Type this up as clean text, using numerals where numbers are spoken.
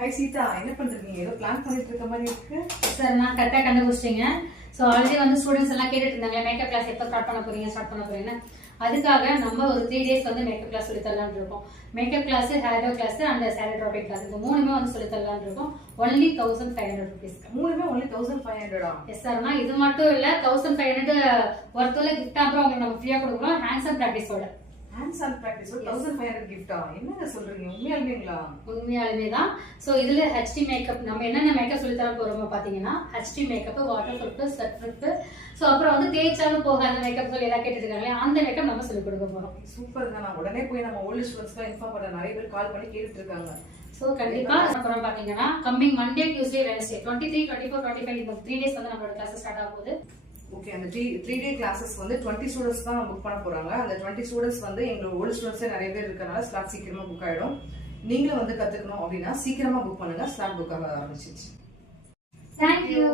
Hi Sita, என்ன பண்றீங்க? ஏதோ பிளான் பண்ணிட்டு இருக்க மாதிரி இருக்கு. சார் நான் கரெக்டா கண்டுபிடிச்சிட்டீங்க. ஸோ ஆல்ரெடி வந்து ஸ்டூடெண்ட்ஸ் எல்லாம் கேட்டுட்டு இருந்தாங்க மேக்கப் கிளாஸ் எப்போ ஸ்டார்ட் பண்ண போறீங்கன்னு. அதுக்காக நம்ம ஒரு 3 days வந்து மேக்கப் கிளாஸ் சொல்லி தரலான்னு இருக்கோம். Makeup class, hair class and sari draping class இந்த மூணுமே வந்து சொல்லி தரலான்னு இருக்கோம். Only 1500 rupees. மூணுமே ஒன்லி 1500. Yes sir. நான் இது மட்டும் இல்ல 1500 ஒருத்தவங்க கிஃப்ட் அப்புறம் உங்களுக்கு நம்ம ஃப்ரீயா கொடுக்குறோம். ஹேண்ட்ஸ் அண்ட் பிராக்டிஸோட. ஹேண்ட்ஸ் ஆன் பிராக்டிஸ் 1500 கிஃப்டா? என்னங்க சொல்றீங்க? உண்மையாலுமேங்களா? உண்மையாலுமே தான். சோ இதுல ஹெச்டி மேக்கப் நம்ம என்னென்ன மேக்கப் சொல்லி தர போறோம் பாத்தீங்கன்னா, HD makeup, water proof, sweat proof, so அப்புறம் வந்து தேய்ச்சாலும் போகாத மேக்கப் சொல்லி எல்லாம் கேட்டுட்டு இருக்காங்க. அந்த மேக்கப் நம்ம சொல்லி கொடுக்க போறோம். சூப்பர்ங்க. நான் உடனே போய் நம்ம ஓல்ட் ஸ்டூடண்ட்ஸ்க்கு இன்ஃபார்ம் பண்ண நிறைய பேர் கால் பண்ணி கேட்டுட்டு இருக்காங்க. சோ கண்டிப்பா அப்புறம் பாத்தீங்கன்னா கம்மிங் மண்டே, டியூஸ்டே, வெட்னஸ்டே 23, 24, 25 இந்த 3 days வந்து நம்மளோட கிளாஸ் ஸ்டார்ட் ஆக போகுது. ஓகே, அந்த 3 day கிளாஸஸ் வந்து 20 ஸ்டூடெண்ட்ஸ் தான் புக் பண்ண போறாங்க. அந்த 20 ஸ்டூடெண்ட்ஸ் வந்து எங்களோட ஓல்ட் ஸ்டூடெண்ட்ஸே நிறைய பேர் இருக்கனால ஸ்லாட் சீக்கிரமா புக் ஆயிடும். நீங்களும் வந்து கத்துக்கணும் அப்படின்னா சீக்கிரமா புக் பண்ணுங்க. ஸ்லாட் புக் ஆக ஆரம்பிச்சிச்சு. Thank you.